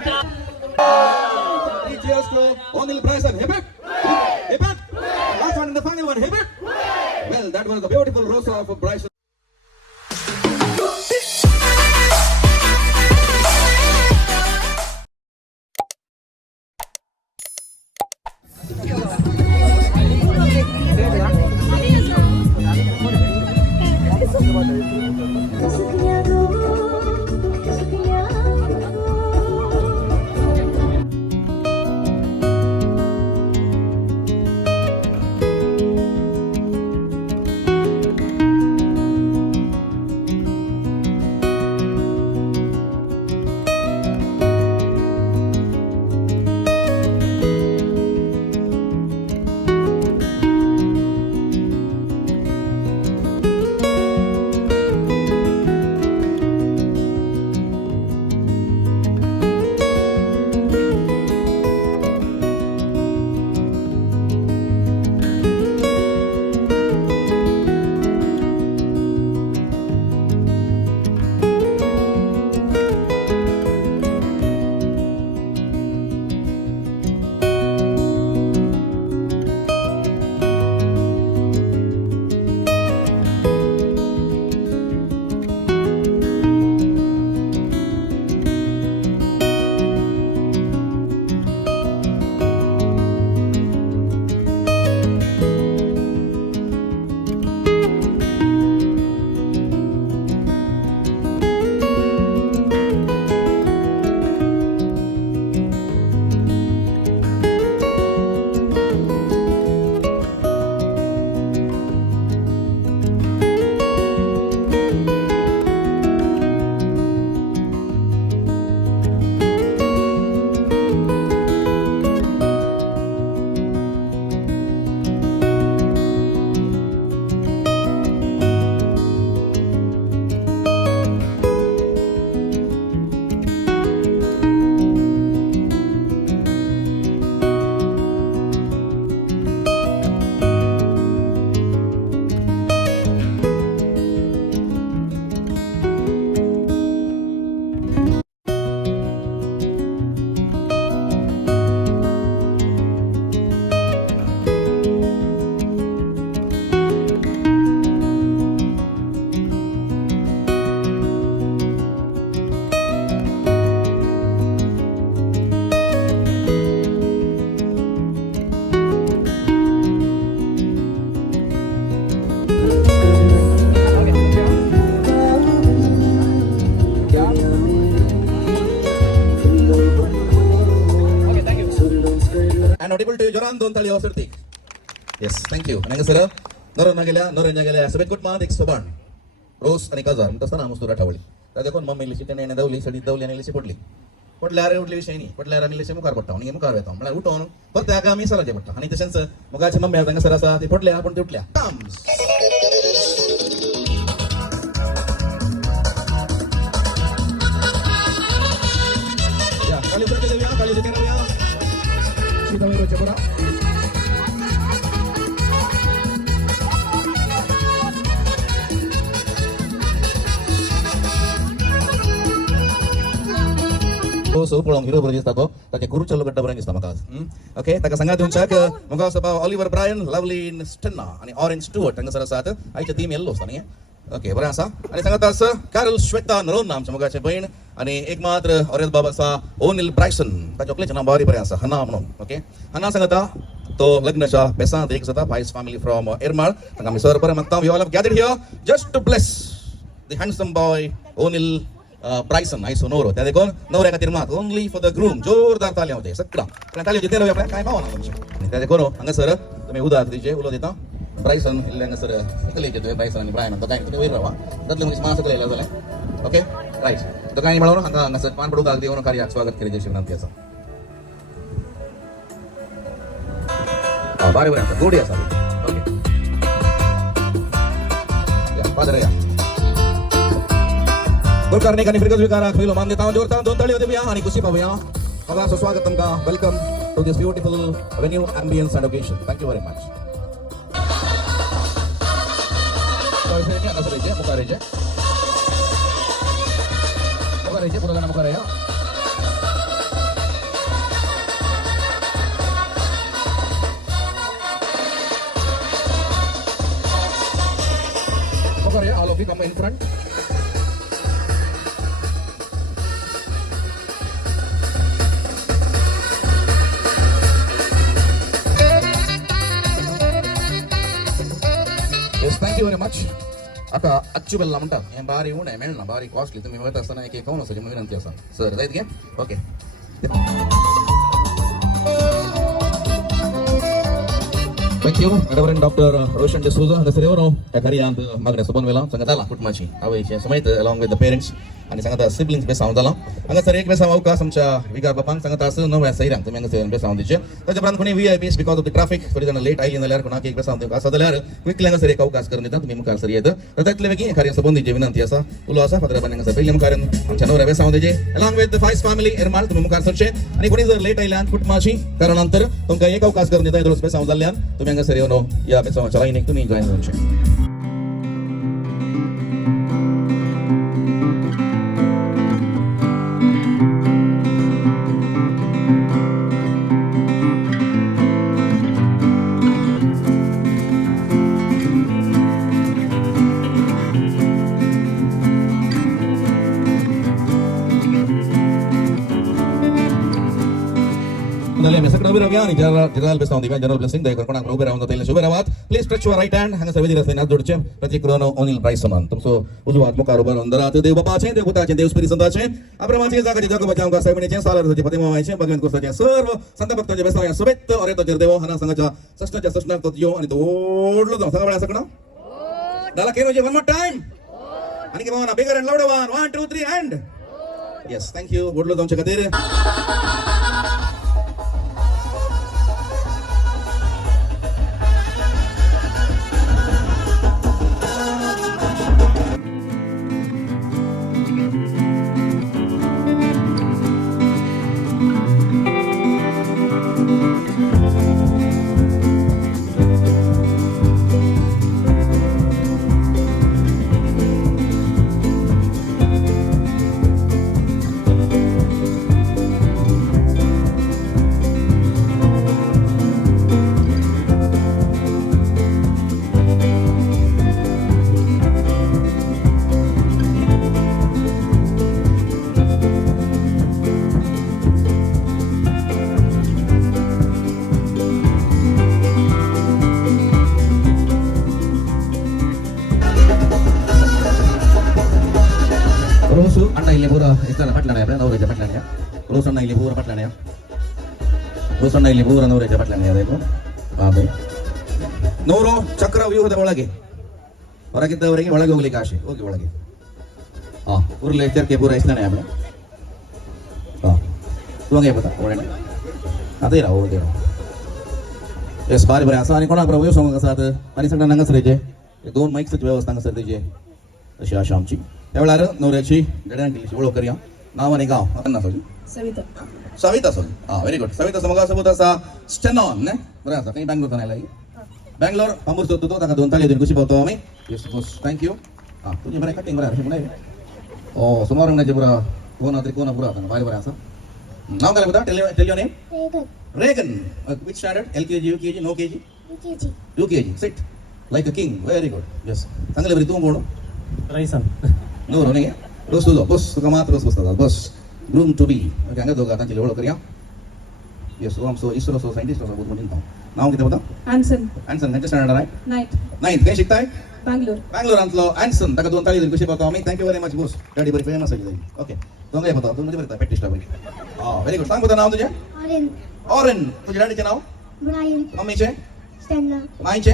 Three cheers to O'Neil Bryson. Hip hip. Hip hip. Last one and the final one. Hip hip. Well, that was the beautiful Rosa of Bryson. And audible to Joran Don Tali Osertik. Yes, thank you. And sir, Norangela, Sabet Gutman, Exoban, Rose and Kazar, Tasana Mustura Tawli. That's the Mamma Lishit and Dowli, Sadi Dowli and Lissipotli. What Lara would live shiny, what Lara Milisamukarbaton, Yamukarbaton, Lauton, but the Agami Sarajabata, and in the sense, Mogachama and Sarasa, the Portla upon Tutla. Comes. Yeah, Kali Kita may rocha pura. So pulang hero berjis tako, tak guru calo gada berangis nama kas. Okay, tak sangat uncak, moga sebab Oliver Bryan, Lovely Stenna, ani Orange Stewart, tengah salah satu, aja tim yellow sana ya. Okay, berasa. Ani sangat tas, Carol Shweta Naron nam, semoga cepain. Ani ek matra Orel Baba sa O'Neil Bryson, tak coklat jangan bari berasa. Hana amno, okay. Hana sangat ta, to lagna siya pesa dek sata, Vice family from Irmal. Tengah misal para magtam, we all have gathered here just to bless the handsome boy O'Neil Bryson, ay sonoro. Tadi kon, naure katirmat, only for the groom. Jordar tali hote, sakra. Kena tali jete lo ya, kaya bawa na siya. Tadi kono, hanggang sara, tumi udah tadi ulo dito. Bryson, ilang sara, ikali jete Bryson ni Brian. Tadi itu wira wa. Tadi lumis masuk kali lah, okay, right. तो कहीं निमालो ना हंगा नसर पान पड़ो दाग दियो ना कार्य स्वागत करे जय शिवनाथ कैसा बारे बारे गुड या सारी ओके या पादर या गुड करने का निफिर का स्वीकार खिलो मान देता हूँ जोरता हूँ दोनों होते भैया हानि खुशी पावया अगला स्वागतम का welcome to this beautiful venue ambience and occasion thank you very much तो इसे क्या नसर है मुका रहे मुका रहे पूरा गाना मुका रहे coffee, come in front. Yes, thank you very much. आता अच्छू बेल्ला म्हणतात हे बारी उणे मेळना बारी कॉस्टली तुम्ही बघत असताना एक खाऊन असायची मी विनंती असा सर जायत घे okay Thank you, Reverend Dr. Roshan D'Souza. The Serevano, Takarian, Magna Sobonvela, Sangatala, Putmachi, Away, Sumait, along with the parents and Sangata siblings based on Dala. And that's a request of Kasamcha, Viga Papan, Sangatas, no way, Sayran, to Mangas and based on the chair. That's a brand new VIPs because of the traffic, for the late eye in the Larkonaki, based on the Casa, quickly as a Rekaukas, Mimukar Serieta, that Leviki, Karin Sabondi, Jevin and Tiasa, Ulasa, Patrabananga, William Karan, and Chanora based on the J, along with the Feist family, Ermal, to Mimukar Soche, and if it is a late island, Putmachi, Karanantar, Tonka Kaskar, the based on the land, to Manga Sereno, yeah, based on Chalainik to me, join the check. General based on the general blessing, they can go around the tail. Please stretch your right hand, hang a service in Adurchem, Patrick only price on. So, Uzuat Mokaruba on the Rata de Bapache, the Butache, the Spirit and Dache, Abramati Zakataka, 70 salaries, the Patimo, Bagan Costa, Servo, Santa Bacta, Sobet, or Reto Devo, Hana Sangaja, such a such not you and the old of Savasakana. Dalakero, one more time. And give on a bigger and louder one. 1, 2, 3, and yes, thank you. Good luck on Chakadere. Rosu anda ini pura istilah patlannya, berarti orang jabat lainnya. Rosu anda ini pura patlannya. Rosu anda ini pura orang jabat lainnya, itu. Apa? Noro cakra view ada orang lagi. Orang kita orang ini orang lagi boleh kasih, oke orang lagi. Ah, pura lecture ke pura istilah apa? Ah, tuang apa tak? Orang ini. Ada ya, orang dia. Yes, बारी बारी असं आणि कोणा प्रभू सांगू कसं आता आणि सगळं नंगस रेजे दोन माईक सच व्यवस्था नसत रेजे अशी आशा आमची त्यावेळेला नवऱ्याची डॅडॅन्टीची ओळख करूया नाव आणि गाव त्यांना सोजी सविता सविता सोजी हां व्हेरी गुड सविता समोर असं बोलत असा स्टेनॉन ने बरं असं काही बँगलोर नाही लाई बँगलोर पांबूर सोडतो तो ताका 2 ताली देऊन कशी पावतो आम्ही येस बस थँक्यू हां तुझे बरं कटिंग बरं अशी म्हणाय ओ समोर रंगाचे पुरा कोणा पुरा आता बारी बारी असं नाव काय बोलता tell your name Regan, which standard? LKG, UKG, no KG? UKG. UKG, sit. Like a king, very good. Yes. Sangal every two more. Raisan. No, no, no. Rose to the boss, to come out, Rose to the boss. Groom to be. Okay, I'm going to go to the Korea. Yes, so I'm so Israel, so scientist, so good morning. Now, get about Anson. Anson, next standard, right? Night. 9th, can you take Bangalore. Bangalore, Antlo, Anson, Taka don't tell you the question about me. Thank you very much, boss. Daddy, very famous. Okay. Don't get about the pet dish. Oh, very good. Thank you for the now, Tuja. Oren. Oren, तुझे daddy चे नाव Brian. Mummy चे Stella. माई चे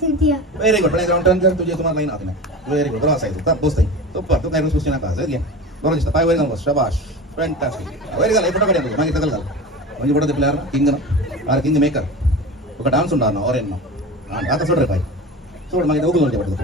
Cynthia. Very good please turn कर तुझे तुम्हाला line आती ना व्हेरी गुड बरोबर आहे तू बोस तू पर तू काय रोज क्वेश्चन का आहे बरोबर दिसतं पाय वर घाल बस शाबाश फॅन्टास्टिक व्हेरी गुड फोटो काढ तू मागे तकल घाल म्हणजे फोटो ते प्लेयर किंग ना आर किंग मेकर ఒక డాన్స్ ఉండాలి నా ఓరెన్ आता सोड रे पाय सोड मागे उगल होते पडतो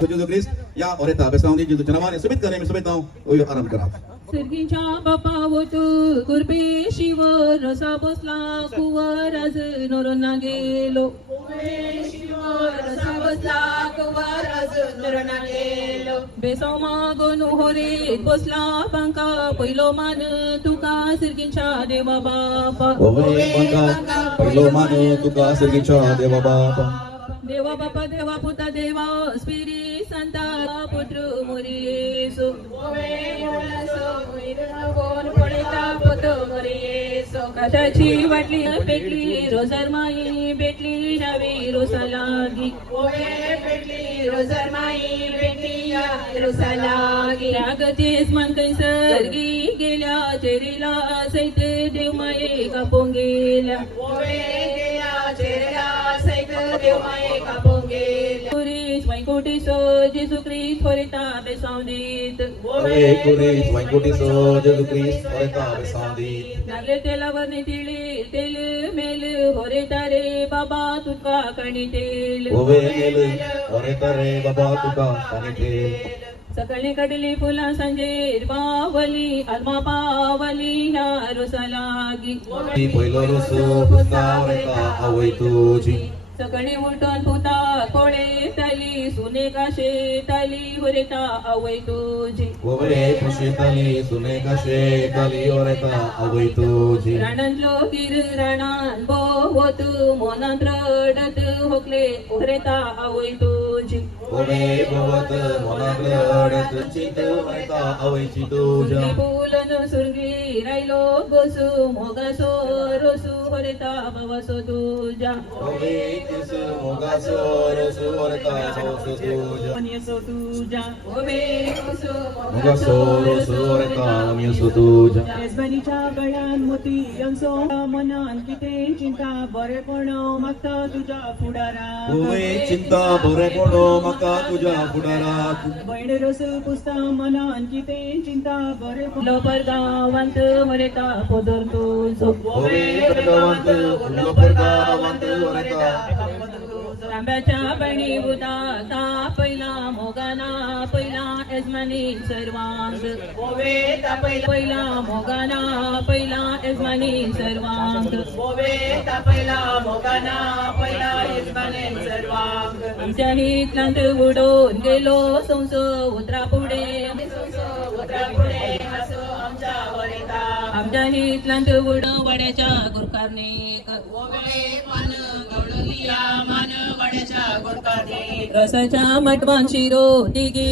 तो जो प्लीज या और eta बेसाउंड जो चनावा ने सुमित करने में सुमित नाउ ओ आराम करा सिरगीच्या बापावत कुरपे शिव रसा बसला कुवर आज नोरना गेलो बेसाव मागून होरे बसला बांका पहिलो मान तुका सिरगीच्या देवा बापा ओवे बंका पहिलो मान तुका सिरगीच्या देवा बापा देवा बापा देवा पुता देवा स्पिरी संता पुत्र मोरी येसु कशाची वाटली पेटली रोजर माई भेटली नवी रोसालागी रागतीस मन कैसर्गी गेल्या चेरीला सैत देव माये कापून गेल्या पुरीस वैकुंठी सो जेसू ख्रिस्त होरिता बेसावदीत ओवे कुरीस वैकुंठी सो जेसू ख्रिस्त होरिता बेसावदीत लागले तेलावर नितिळी तेल मेल होरिता रे बाबा तुका कणी तेल ओवे मेल होरिता रे बाबा तुका कणी तेल सकाळी कडली फुला संजेर पावली आत्मा पावली ह्या रोसालागी पहिलो रोस पुस्ता होरिता आवय तुझी सकाळी उलटून पुता कोळे तली सुने काशे तली होरेता आवय तुझी ओवे खुशीतली सुने कशे तली होरिता आवय तुझी राणांतलो किर राणान बोवत मोनांत रडत होकले होरेता आवय तुझी ओवे भवत मनात रडत चित होरिता आवयची तुझ्या फुलन सुरगी रायलो बसू मोगासो रोसू होरेता बाबासो तुझ्या ओवे तिस मोगासो रोसू होरिता सोसू तुझ्या मनियसो तुझ्या ओबे रोसू मोगासो रोसू होरिता मनियसो तुझ्या येसबानीच्या गळ्यान मोती यांचो मनान कितें चिंता बरेपण मागता तुझ्या फुडाराक ओवे चिंता बरे पडो म्हाका तुझ्या फुडाराक बैड रस पुसता मनान कितें चिंता बरेपण लोपर गावांत होरेता पोदर तुझो ओवे पडगावांत उरलो पडगावांत होरिता तांब्याच्या बणी बुदा ता पहिला मोगाना पहिला यजमानी सर्वांग पहिला मोगाना पहिला यजमानी सर्वांग आमच्या हितलांत उडोन गेलो संस उतरा पुढे आमच्या हितलांत उड वड्याच्या गुरकारणेक रसाच्या मटवान शिरो तिगी